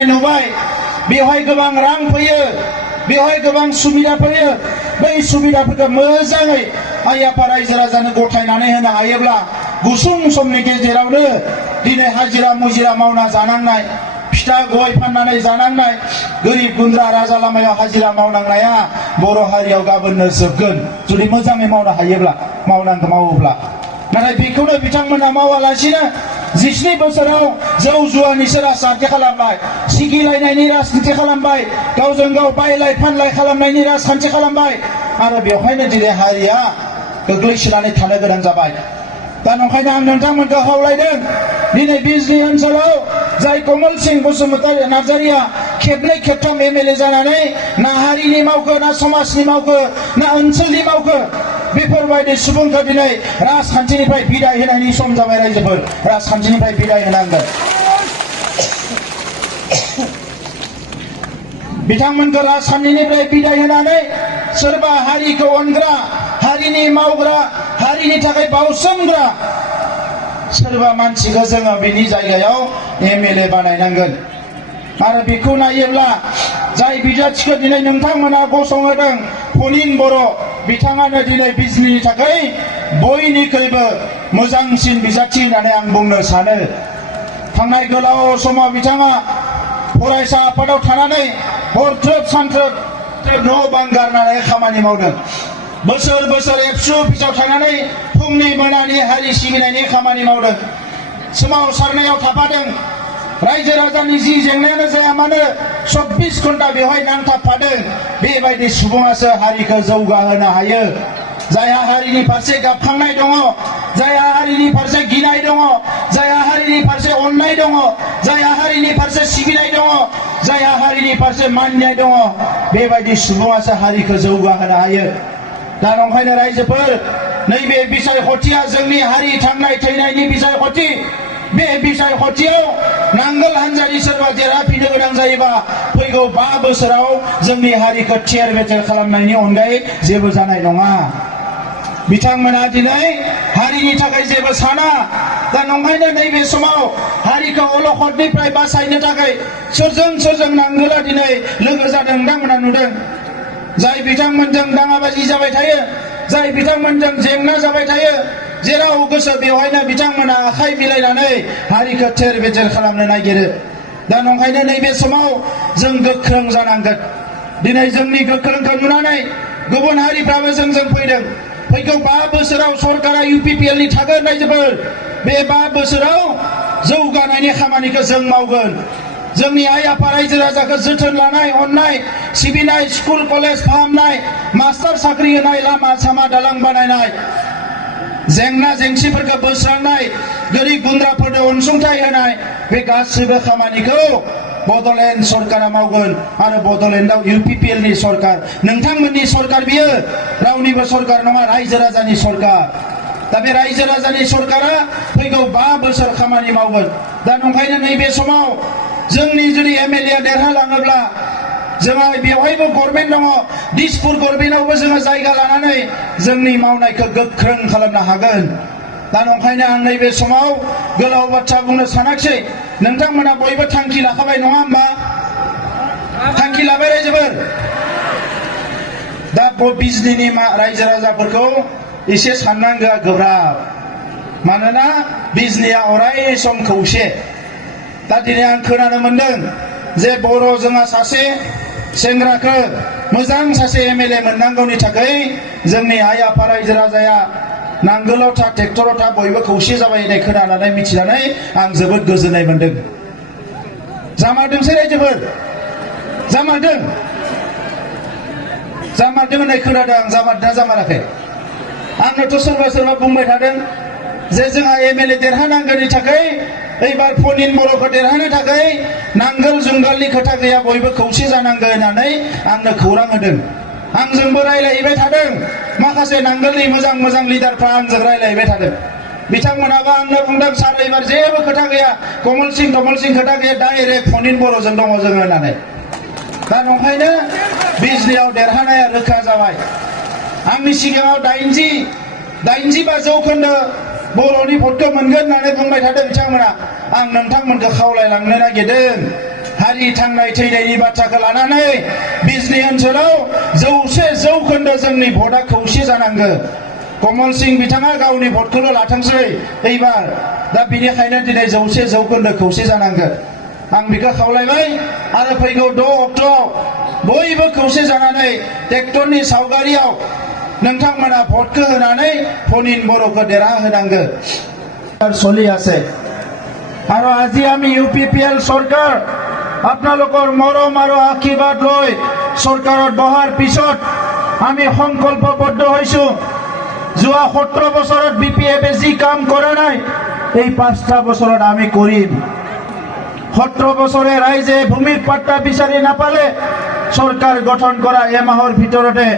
नुबाय बेवहाय गोबां रां फैयो बेवहाय गोबां सुबिदा फैयो बै सुबिदाफोरखौ मोजाङै आइ आफा रायजो राजानो गथायनानै होनो हायोब्ला गुसुं समनि गेजेरावनो दिनै हाजिरा मुजिरा मावना जानांनाय फिथा गय फाननानै जानांनाय गोरिब गुन्द्रा राजा लामायाव हाजिरा मावनांनाया बर' हारियाव गाबोननो जोबगोन जुदि मोजाङै मावनो हायोब्ला मावोब्ला नाथाय बेखौनो बिथांमोना मावालासिनो 17 बोसोराव जौ जुवानिसो राजखान्थि खालामबाय सिगिलायनायनि राजखान्थि खालामबाय गावजों गाव बायलाय फानलाय खालामनायनि राजखान्थि खालामबाय आरो बेवहायनो दिनै हारिया गोग्लैसोनानै थानो गोनां जाबाय दा नंखायनो आं नोंथांमोनखौ खावलायदों दिनै बिजनि ओनसोलाव जाय कमल सिंह बसुमतारी नार्जारिया खेबनै खेबथाम एमएलए जानानै ना हारिनि मावखो ना समाजनि मावखो ना ओनसोलनि मावखो बेफोरबायदि सुबुंखौ दिनै राजखान्थिनिफ्राय बिदाय होनायनि सम जाबाय रायजोफोर राजखान्थिनिफ्राय बिदाय होनांगोन बिथांमोनखौ राजखान्थिनिफ्राय बिदाय होनानै सोरबा हारिखौ अनग्रा हारिनि मावग्रा हारिनि थाखाय बावसोमग्रा सोरबा मानसिखौ जोङो बिनि जायगायाव एमएलए बानायनांगोन आरो बेखौ नायोब्ला जाय बिजाथिखौ दिनै नोंथांमोना गसंहोदों फनिन बर' बिथाङानो दिनै बिजनिनि थाखाय बयनिख्रुइबो मोजांसिन बिजाथि होननानै आं बुंनो सानो थांनाय गोलाव समाव बिथाङा फरायसा आफादाव थानानै हरथ्रोब सानथ्रोब न' बां गारनानै खामानि मावदों बोसोर बोसोर एबसु अफिसाव थानानै फुंनि मोनानि हारि सिबिनायनि खामानि मावदों सोमावसारनायाव थाफादों रायजो राजानि जि जेंनायानो जाया मानो 24 घन्टा बेवहाय नांथाबफादों बेबायदि सुबुङासो हारिखौ जौगाहोनो हायो जायहा हारिनि फारसे गाबखांनाय दङ जायहा हारिनि फारसे गिनाय दङ जायहा हारिनि फारसे अननाय दङ जायहा हारिनि फारसे सिबिनाय दङ जायहा हारिनि फारसे मानिनाय दङ बेबायदि सुबुङासो हारिखौ जौगाहोनो हायो दा नंखायनो रायजोफोर नैबे बिसायख'थिया जोंनि हारि थांनाय थैनायनि बिसायख'थि बे बिसायख'थियाव नांगोल हान्जानि सोरबा देरहाफिननो गोनां जायोबा फैगौ 5 बोसोराव जोंनि हारिखौ थेर बेथेर खालामनायनि अनगायै जेबो जानाय नङा बिथांमोना दिनै हारिनि थाखाय जेबो साना दा नंखायनो नैबे समाव हारिखौ अलखदनिफ्राय बासायनो थाखाय सोरजों नांगोला दिनै लोगो जादों नोंथांमोना नुदों जाय बिथांमोनजों दाङाबाजि जाबाय थायो जाय बिथांमोनजों जेंना जाबाय थायो जेराव गोसो बेवहायनो बिथांमोना आखाइ मिलायनानै हारिखौ थेर बेथेर खालामनो नागिरो दा नंखायनो नैबे समाव जों गोख्रों जानांगोन दिनै जोंनि गोख्रोंखौ नुनानै गुबुन हारिफ्राबो जोंजों फैदों फैगौ 5 बोसोराव सरकारा इउपिपिएलनि थागोन रायजोफोर बे 5 बोसोराव जौगानायनि खामानिखौ जों मावगोन जोंनि आइ आफा रायजो राजाखौ जोथोन लानाय अननाय सिबिनाय स्कुल कलेज फाहामनाय मास्टार साख्रि होनाय लामा सामा दालां बानायनाय जेंना जेंसिफोरखौ बोस्रांनाय गोरिब गुन्द्राफोरनो अनसुंथाइ होनाय बे गासैबो खामानिखौ बड'लेण्ड सरकारा मावगोन आरो बड'लेण्डआव इउपिपिएलनि सरकार नोंथांमोननि सरकार बियो रावनिबो सरकार नङा रायजो राजानि सरकार दा बे रायजो राजानि सरकारा फैगौ 5 बोसोर खामानि मावगोन दा नंखायनो नैबे समाव जोंनि जुदि एमएलए देरहालाङोब्ला जोंहा बेवहायबो गभर्नमेन्ट दङ दिसपुर गभर्नमेन्टआवबो जोङो जायगा लानानै जोंनि मावनायखौ गोख्रों खालामनो हागोन दा नंखायनो आं नैबे समाव गोलाव बाथ्रा बुंनो सानाखिसै नोंथांमोना बयबो थांखि लाखाबाय नङा होमबा थांखि लाबाय रायजोफोर दा बिजनिनि रायजो राजाफोरखौ एसे साननांगौआ गोब्राब मानोना बिजनिया अराय सम खौसे दा दिनै आं खोनानो मोनदों जे बर' जोंहा सासे सेंग्राखौ मोजां सासे एमएलए मोननांगौनि थाखाय जोंनि आइ आफा रायजो राजाया नांगोलाव था ट्रेक्टराव था बयबो खौसे जाबाय होननाय खोनानानै मिथिनानै आं जोबोद गोजोननाय मोनदों जामारदोंसै रायजोफोर जामारदों होननाय खोनादों आं जामारदोंना जामाराखै आंनोथ' सोरबा बुंबाय थादों जे जोंहा एमएलए देरहानांगौनि थाखाय एबार फनिन बर'खौ देरहानो थाखाय नांगोल जुंगालनि खोथा गैया बयबो खौसे जानांगौ होननानै आंनो खौरां होदों आंजोंबो रायलायहैबाय थादों माखासे नांगोलनि मोजां लिडारफ्रा आंजों रायलायहैबाय थादों बिथांमोनाबो आंनो बुंदों सार एबार जेबो खोथा गैया कमल सिंह खोथा गैया डाइरेक्ट फनिन बर'जों दङ जोङो होननानै दा नंखायनो बिजनियाव देरहानाया रोखा जाबाय आंनि सिगाङाव 85 जौखोन्दो बर'नि भटखौ मोनगोन होननानै बुंबाय थादों बिथांमोना आं नोंथांमोनखौ खावलायलांनो नागिरदों हारि थांनाय थैनायनि बाथ्राखौ लानानै बिजनी ओनसोलाव 100% जोंनि भटआ खौसे जानांगौ कमल सिंह बिथाङा गावनि भटखौल' लाथोंसै एबार दा बिनिखायनो दिनै 100% खौसे जानांगौ आं बेखौ खावलायबाय आरो फैगौ 6 अक्ट'आव बयबो खौसे जानानै ट्रेक्टरनि सावगारियाव नोंथांमोना भटखौ होनानै फनिन बर'खौ देरहाहोनांगौ চলি আছে আৰু আজি আমি UPPL চৰকাৰ আপোনালোকৰ মৰম আৰু আশীৰ্বাদ লৈ চৰকাৰত বহাৰ পিছত আমি সংকল্পবদ্ধ হৈছো যোৱা 17 বছৰত BPF-এ যি কাম কৰা নাই এই 5টা বছৰত আমি কৰিম 17 বছৰে ৰাইজে ভূমিৰ পাট্টা বিচাৰি নাপালে চৰকাৰ গঠন কৰা এমাহৰ ভিতৰতে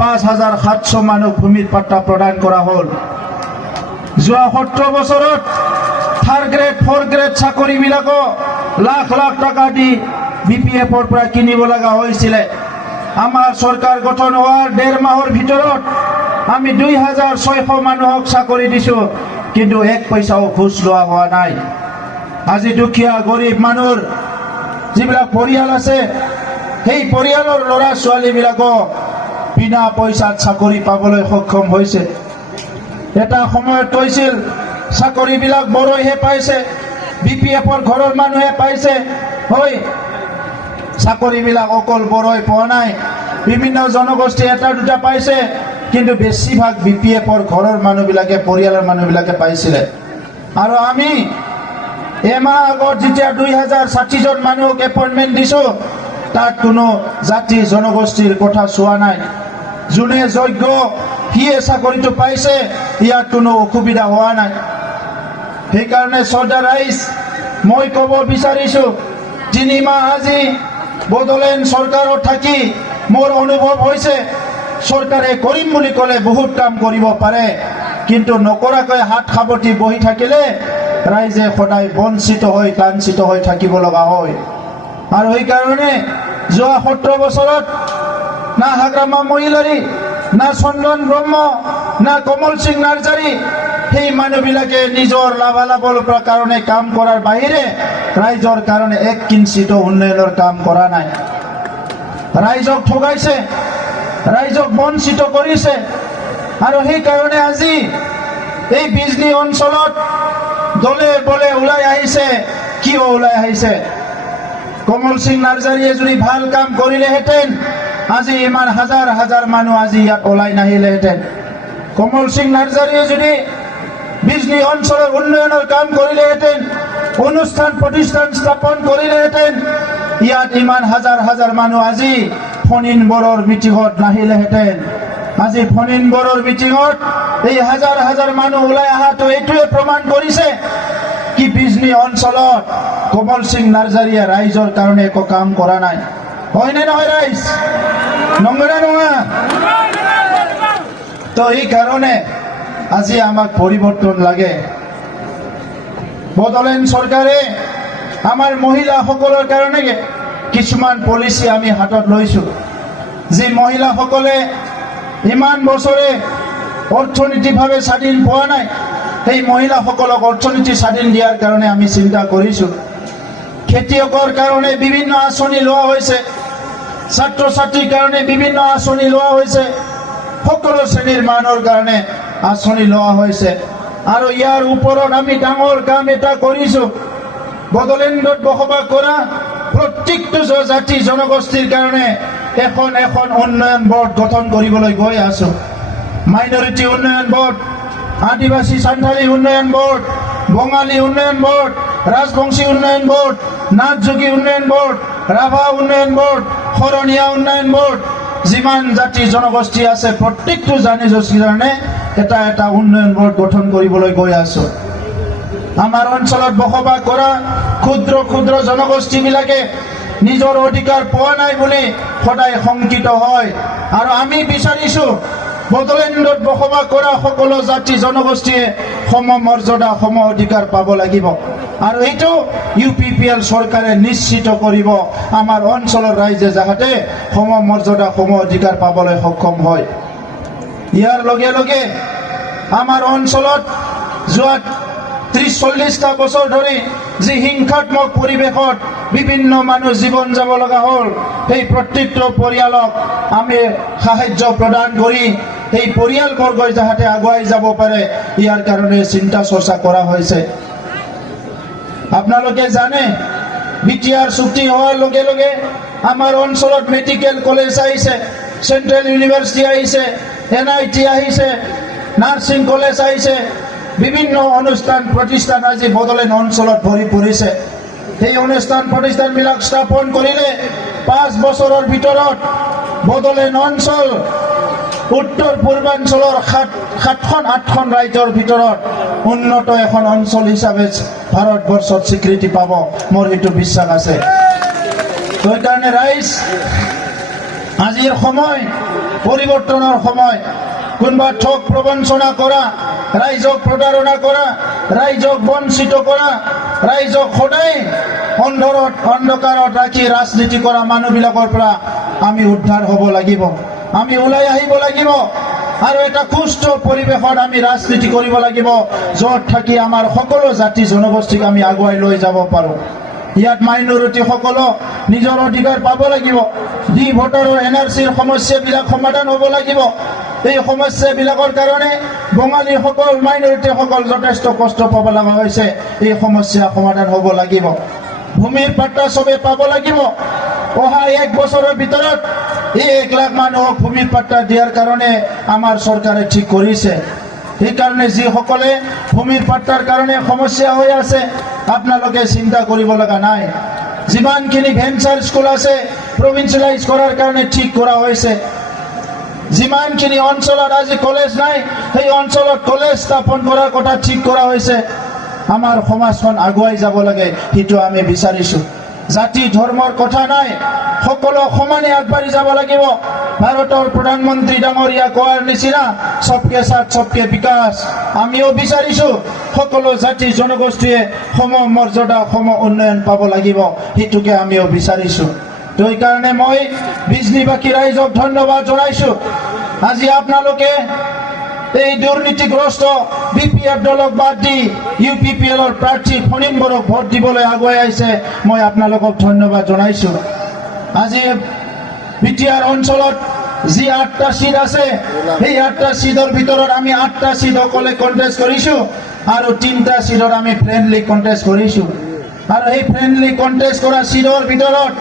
5700 মানুহ ভূমিৰ পাট্টা প্ৰদান কৰা হ'ল যোৱা 17 বছৰত 3rd গ্ৰেড 4th গ্ৰেড চাকৰিবিলাকো লাখ লাখ টকা দি BPF-ৰ পৰা কিনিব লগা হৈছিল আমাৰ চৰকাৰ গঠন হোৱাৰ 1.5 মাহৰ ভিতৰত আমি 2600 মানুহক চাকৰি দিছো কিন্তু 1 পইচাও ঘুষ লোৱা হোৱা নাই আজি দুখীয়া গৰীব মানুহৰ যিবিলাক পৰিয়াল আছে সেই পৰিয়ালৰ ল'ৰা ছোৱালীবিলাকো বিনা পইচাত চাকৰি পাবলৈ সক্ষম হৈছে এটা সময়ত কৈছিল চাকৰিবিলাক বড়োহে পাইছে BPF-ৰ ঘৰৰ মানুহে পাইছে হয় চাকৰিবিলাক অকল বড়োই পোৱা নাই বিভিন্ন জনগোষ্ঠী এটা দুটা পাইছে কিন্তু বেছিভাগ BPF-ৰ ঘৰৰ মানুহবিলাকে পৰিয়ালৰ মানুহবিলাকে পাইছিলে আৰু আমি এমাহ আগত যেতিয়া 2060 জন মানুহক এপইন্টমেন্ট দিছো তাত কোনো জাতি জনগোষ্ঠীৰ কথা চোৱা নাই যোনে যোগ্য সিয়ে চাকৰিটো পাইছে ইয়াত কোনো অসুবিধা হোৱা নাই সেইকাৰণে শ্ৰদ্ধা ৰাইজ মই ক'ব বিচাৰিছো 3 মাহ আজি বদলেন চৰকাৰত থাকি মোৰ অনুভৱ হৈছে চৰকাৰে কৰিম বুলি ক'লে বহুত কাম কৰিব পাৰে কিন্তু নকৰাকৈ হাত খাবতি বহি থাকিলে ৰাইজে সদায় বঞ্চিত হৈ কাঞ্চিত হৈ থাকিব লগা হয় আৰু এই কাৰণে যোৱা 17 বছৰত না হাগ্ৰামা মহিলাৰী না চন্দন ব্ৰহ্ম না কমল সিং নাৰ্জাৰী সেই মানুহবিলাকে নিজৰ লাভালাভৰ কাৰণে কাম কৰাৰ বাহিৰে ৰাইজৰ কাৰণে 1 কিঞ্চিতো উন্নয়নৰ কাম কৰা নাই ৰাইজক ঠগাইছে ৰাইজক বঞ্চিত কৰিছে আৰু সেই কাৰণে আজি এই বিজনী অঞ্চলত দলে বলে ওলাই আহিছে কিয় ওলাই আহিছে কমল সিং নাৰ্জাৰীয়ে যদি ভাল কাম কৰিলেহেঁতেন আজি ইমান হাজাৰ হাজাৰ মানুহ আজি ইয়াত ওলাই নাহিলেহেঁতেন কমল সিং নাৰ্জাৰীয়ে যদি বিজনী অঞ্চলৰ উন্নয়নৰ কাম কৰিলেহেঁতেন অনুষ্ঠান প্ৰতিষ্ঠান স্থাপন কৰিলেহেঁতেন ইয়াত ইমান হাজাৰ হাজাৰ মানুহ আজি ফনিন বড়োৰ মিটিঙত নাহিলেহেঁতেন আজি ফনিন বড়োৰ মিটিঙত এই হাজাৰ হাজাৰ মানুহ ওলাই অহাটো এইটোৱে প্ৰমাণ কৰিছে কি বিজনী অঞ্চলত কমল সিং নাৰ্জাৰীয়ে ৰাইজৰ কাৰণে একো কাম কৰা নাই হয়নে নহয় ৰাইজ নংগৰা নোৱা তো এই কাৰণে আজি আমাক পৰিৱৰ্তন লাগে বদলেন চৰকাৰে আমাৰ মহিলাসকলৰ কাৰণে কিছুমান পলিচি আমি হাতত লৈছো যে মহিলাসকলে ইমান বছৰে অৰ্থনৈতিকভাৱে স্বাধীন পোৱা নাই সেই মহিলাসকলক অৰ্থনীতি স্বাধীন দিয়াৰ কাৰণে আমি চিন্তা কৰিছো খেতিয়কৰ কাৰণে বিভিন্ন আঁচনি লোৱা হৈছে ছাত্ৰ ছাত্ৰীৰ কাৰণে বিভিন্ন আঁচনি লোৱা হৈছে সকলো শ্ৰেণীৰ মানুহৰ কাৰণে আঁচনি লোৱা হৈছে আৰু ইয়াৰ ওপৰত আমি ডাঙৰ কাম এটা কৰিছো বদলেণ্ডত বসবাস কৰা প্ৰত্যেকটো জাতি জনগোষ্ঠীৰ কাৰণে এখন উন্নয়ন বোৰ্ড গঠন কৰিবলৈ গৈ আছো মাইনৰিটি উন্নয়ন বোৰ্ড আদিবাসী সান্থালী উন্নয়ন বোৰ্ড বঙালী উন্নয়ন বোৰ্ড ৰাজবংশী উন্নয়ন বোৰ্ড নাথযোগী উন্নয়ন বোৰ্ড ৰাভা উন্নয়ন বোৰ্ড শৰণীয়া উন্নয়ন বোৰ্ড যিমান জাতি জনগোষ্ঠী আছে প্ৰত্যেকটো জনগোষ্ঠীৰ কাৰণে এটা উন্নয়ন বোৰ্ড গঠন কৰিবলৈ গৈ আছো আমাৰ অঞ্চলত বসবাস কৰা ক্ষুদ্ৰ ক্ষুদ্ৰ জনগোষ্ঠীবিলাকে নিজৰ অধিকাৰ পোৱা নাই বুলি সদায় শংকিত হয় আৰু আমি বিচাৰিছো বদলেণ্ডত বসবাস কৰা সকলো জাতি জনগোষ্ঠীয়ে সম মৰ্যাদা সম অধিকাৰ পাব লাগিব আৰু এইটো UPPL চৰকাৰে নিশ্চিত কৰিব আমাৰ অঞ্চলৰ ৰাইজে যাতে সম মৰ্যাদা সম অধিকাৰ পাবলৈ সক্ষম হয় ইয়াৰ লগে লগে আমাৰ অঞ্চলত যোৱা 30-40টা বছৰ ধৰি যি হিংসাত্মক পৰিৱেশত বিভিন্ন মানুহ জীৱন যাব লগা হ'ল, সেই প্ৰত্যেকটো পৰিয়ালক আমি সাহায্য প্ৰদান কৰি এই পৰিয়ালবৰ্গই যাতে আগুৱাই যাব পাৰে, ইয়াৰ কাৰণে চিন্তা চৰ্চা কৰা হৈছে। আপোনালোকে জানে, বিটিআৰ চুক্তি হোৱাৰ লগে লগে আমাৰ অঞ্চলত মেডিকেল কলেজ আহিছে, চেণ্ট্ৰেল ইউনিভাৰ্চিটি আহিছে, NIT আহিছে, নাৰ্ছিং কলেজ আহিছে, বিভিন্ন অনুষ্ঠান প্ৰতিষ্ঠান আজি বড়োলেণ্ড অঞ্চলত ভৰি পৰিছে। এই অনুষ্ঠান প্ৰতিষ্ঠানবিলাক স্থাপন কৰিলে 5 বছৰৰ ভিতৰত বড়োলেণ্ড অঞ্চল উত্তৰ পূৰ্বাঞ্চলৰ 7-8খন ৰাজ্যৰ ভিতৰত উন্নত এখন অঞ্চল হিচাপে ভাৰতবৰ্ষত স্বীকৃতি পাব, মোৰ এইটো বিশ্বাস আছে। সেইকাৰণে ৰাইজ, আজিৰ সময় পৰিৱৰ্তনৰ সময়। কোনোবা ঠগ প্ৰবঞ্চনা কৰা, ৰাইজক প্ৰতাৰণা কৰা, ৰাইজক বঞ্চিত কৰা, ৰাইজক সদায় অন্ধকাৰত ৰাখি ৰাজনীতি কৰা মানুহবিলাকৰ পৰা আমি উদ্ধাৰ হ'ব লাগিব, আমি ওলাই আহিব লাগিব আৰু এটা সুস্থ পৰিৱেশত আমি ৰাজনীতি কৰিব লাগিব, য'ত থাকি আমাৰ সকলো জাতি জনগোষ্ঠীক আমি আগুৱাই লৈ যাব পাৰোঁ। ইয়াত মাইনৰিটিসকলক নিজৰ অধিকাৰ পাব লাগিব। ডি ভোটাৰৰ NRCৰ সমস্যাবিলাক সমাধান হ'ব লাগিব। এই সমস্যাবিলাকৰ কাৰণে বঙালীসকল, মাইনৰিটিসকল যথেষ্ট কষ্ট পাব লগা হৈছে। এই সমস্যা সমাধান হ'ব লাগিব। ভূমিৰ পাট্টা চবে পাব লাগিব। অহা 1 বছৰৰ ভিতৰত 1 লাখ মানুহক ভূমিৰ পাট্টা দিয়াৰ কাৰণে আমাৰ চৰকাৰে ঠিক কৰিছে। সেইকাৰণে যিসকলে ভূমিৰ পাট্টাৰ কাৰণে সমস্যা হৈ আছে, আপোনালোকে চিন্তা কৰিব লগা নাই। যিমানখিনি ভেঞ্চাৰ স্কুল আছে প্ৰভিঞ্চিয়েলাইজ কৰাৰ কাৰণে ঠিক কৰা হৈছে। যিমানখিনি অঞ্চলত আজি কলেজ নাই, সেই অঞ্চলত কলেজ স্থাপন কৰাৰ কথা ঠিক কৰা হৈছে। আমাৰ সমাজখন আগুৱাই যাব লাগে, সেইটো আমি বিচাৰিছোঁ। জাতি ধৰ্মৰ কথা নাই, সকলো সমানে আগবাঢ়ি যাব লাগিব। ভাৰতৰ প্ৰধানমন্ত্ৰী ডাঙৰীয়া কোৱাৰ নিচিনা সবকে সাথ সবকে বিকাশ আমিও বিচাৰিছোঁ। সকলো জাতি জনগোষ্ঠীয়ে সম মৰ্যাদা, সম উন্নয়ন পাব লাগিব, সেইটোকে আমিও বিচাৰিছোঁ। তো সেইকাৰণে মই বিজনীবাসী ৰাইজক ধন্যবাদ জনাইছোঁ। আজি আপোনালোকে এই দুৰ্নীতিগ্ৰস্ত BPF দলক বাদ দি UPPLৰ প্ৰাৰ্থী ফণীন বড়োক ভোট দিবলৈ আগুৱাই আহিছে, মই আপোনালোকক ধন্যবাদ জনাইছোঁ। আজি বিটিআৰ অঞ্চলত যি 8টা সিট আছে, সেই 8টা সিটৰ ভিতৰত আমি 8টা সিট অকলে কণ্টেষ্ট কৰিছোঁ আৰু 3টা সিটত আমি ফ্ৰেণ্ডলি কণ্টেষ্ট কৰিছোঁ। আৰু সেই ফ্ৰেণ্ডলি কণ্টেষ্ট কৰা সিটৰ ভিতৰত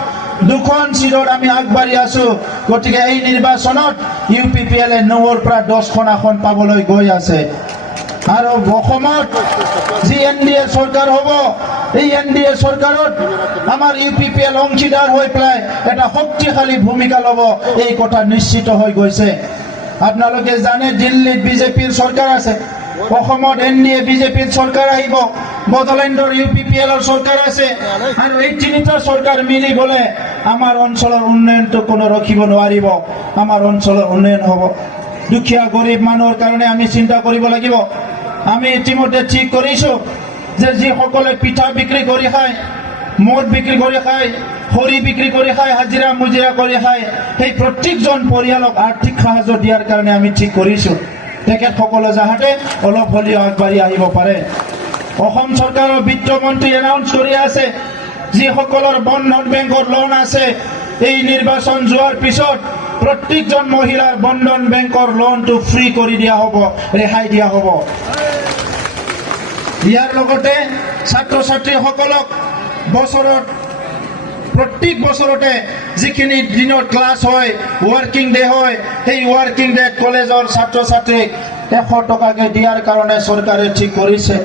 2খন সিটত আমি আগবাঢ়ি আছোঁ। গতিকে এই নিৰ্বাচনত UPPLে 9ৰ পৰা 10খন আসন পাবলৈ গৈ আছে। আৰু অসমত যি NDA চৰকাৰ হ'ব, এই NDA চৰকাৰত আমাৰ UPPL অংশীদাৰ হৈ পেলাই এটা শক্তিশালী ভূমিকা ল'ব, এই কথা নিশ্চিত হৈ গৈছে। আপোনালোকে জানে, দিল্লীত BJPৰ চৰকাৰ আছে, অসমত NDA BJPৰ চৰকাৰ আহিব, বড়োলেণ্ডৰ UPPLৰ চৰকাৰ আছে, আৰু এই 3টা চৰকাৰ মিলি গ'লে আমাৰ অঞ্চলৰ উন্নয়নটো কোনো ৰখিব নোৱাৰিব। আমাৰ অঞ্চলৰ উন্নয়ন হ'ব। দুখীয়া গৰীব মানুহৰ কাৰণে আমি চিন্তা কৰিব লাগিব। আমি ইতিমধ্যে ঠিক কৰিছোঁ যে যিসকলে পিঠা বিক্ৰী কৰি খায়, মদ বিক্ৰী কৰি খায়, খৰি বিক্ৰী কৰি খায়, হাজিৰা মুজিৰা কৰি খায়, সেই প্ৰত্যেকজন পৰিয়ালক আৰ্থিক সাহায্য দিয়াৰ কাৰণে আমি ঠিক কৰিছোঁ। তেখেতসকলে যাতে অলপ হ'লেও আগবাঢ়ি আহিব পাৰে। অসম চৰকাৰৰ বিত্তমন্ত্ৰী এনাউন্স কৰি আছে, যিসকলৰ বন্ধন বেংকৰ লোন আছে, এই নিৰ্বাচন যোৱাৰ পিছত প্ৰত্যেকজন মহিলাৰ বন্ধন বেংকৰ লোনটো ফ্ৰী কৰি দিয়া হ'ব, ৰেহাই দিয়া হ'ব। ইয়াৰ লগতে ছাত্ৰ ছাত্ৰীসকলক বছৰত প্ৰত্যেক বছৰতে যিখিনি দিনত ক্লাছ হয়, ৱৰ্কিং ডে হয়, সেই ৱৰ্কিং ডেত কলেজৰ ছাত্ৰ ছাত্ৰীক 100 টকাকৈ দিয়াৰ কাৰণে চৰকাৰে ঠিক কৰিছে।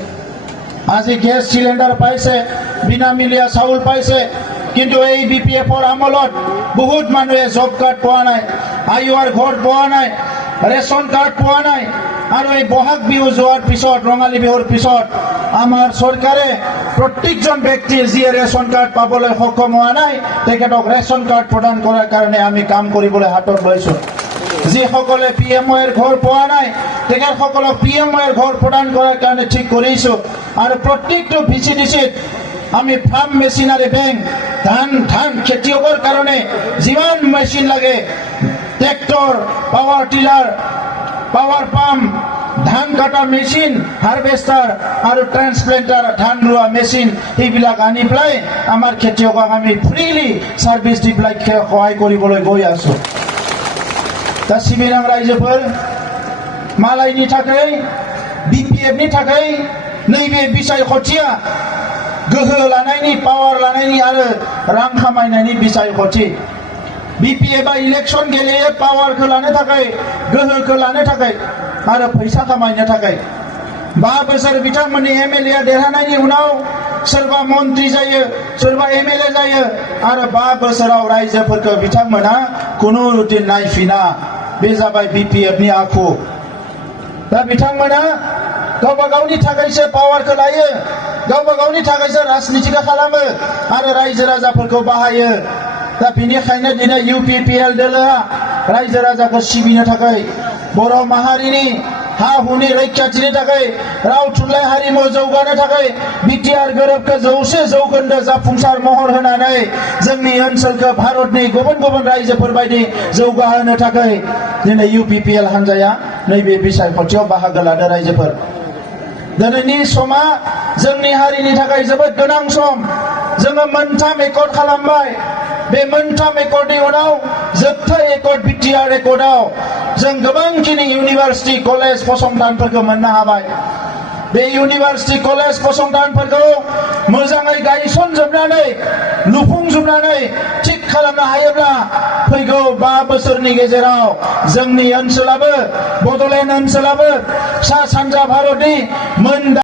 আজি গেছ চিলিণ্ডাৰ পাইছে, বিনামূলীয়া চাউল পাইছে, কিন্তু এই BPFৰ আমলত বহুত মানুহে জব কাৰ্ড পোৱা নাই, আয়ুৰ ঘৰ পোৱা নাই, ৰেচন কাৰ্ড পোৱা নাই। আৰু এই বহাগ বিহু যোৱাৰ পিছত, ৰঙালী বিহুৰ পিছত আমাৰ চৰকাৰে প্ৰত্যেকজন ব্যক্তিয়ে যিয়ে ৰেচন কাৰ্ড পাবলৈ সক্ষম হোৱা নাই, তেখেতক ৰেচন কাৰ্ড প্ৰদান কৰাৰ কাৰণে আমি কাম কৰিবলৈ হাতত লৈছোঁ। যিসকলে PMOৰ ঘৰ পোৱা নাই, তেখেতসকলক PMOৰ ঘৰ প্ৰদান কৰাৰ কাৰণে ঠিক কৰিছোঁ। আৰু প্ৰত্যেকটো VCDCত আমি ফাৰ্ম মেচিনাৰী বেংক, ধান খেতিয়কৰ কাৰণে যিমান মেচিন লাগে, tractor, power tiller, power pump, ধান কাটা মেচিন হাৰভেষ্টাৰ আৰু ট্ৰান্সপ্লেণ্টাৰ ধান ৰোৱা মেচিন এইবিলাক আনি পেলাই আমাৰ খেতিয়কক আমি ফ্ৰীলি ছাৰ্ভিচ দি পেলাই সহায় কৰিবলৈ গৈ আছো। दा सिबिनां रायजोफोर मालायनि थाखाय बिपिएफनि थाखाय नैबे बिसायख'थिया गोहो लानायनि पावार लानायनि आरो रां खामायनायनि बिसायख'थि बिपिएफआ इलेक्शन गेलेयो पावारखौ लानो थाखाय गोहोखौ लानो थाखाय आरो फैसा खामायनो थाखाय 5 बोसोर बिथांमोननि एमएलए देरहानायनि उनाव सोरबा मन्त्रि जायो सोरबा एमएलए जायो आरो 5 बोसोराव रायजोफोरखौ बिथांमोना खुनुरुदिन नायफिना बे जाबाय बिपिएफनि आखु। दा बिथांमोना गावबा गावनि थाखायसो पावारखौ लायो गावबा गावनि थाखायसो राजनितिखौ खालामो आरो रायजो राजाफोरखौ बाहायो। दा बेनिखायनो दिनै इउपिपिएल दोलोआ रायजो राजाखौ सिबिनो थाखाय बर' माहारिनि हा हुनि रैखाथिनि थाखाय राव थुनलाइ हारिमु जौगानो थाखाय बिटिआर गोरोबखौ 100% जाफुंसार महर होनानै जोंनि ओनसोलखौ भारतनि गुबुन गुबुन रायजोफोर बायदि जौगाहोनो थाखाय दिनै इउपिपिएल हान्जाया नैबे बिसायख'थियाव बाहागो लादों। रायजोफोर दिनैनि समा जोंनि हारिनि थाखाय जोबोद गोनां सम। जोङो मोनथाम एकर्ड खालामबाय। बे मोनथाम एकर्डनि उनाव जोबथा एकर्ड बिटिआर एकर्डआव जों गोबांखिनि इउनिभार्सिटि कलेज फसंथानफोरखौ मोननो हाबाय। बे इउनिभार्सिटि कलेज फसंथानफोरखौ मोजाङै गायसनजोबनानै लुफुंजोबनानै थिक खालामनो हायोब्ला फैगौ 5 बोसोरनि गेजेराव जोंनि ओनसोलाबो बड'लेण्ड ओनसोलाबो सा सानजा भारतनि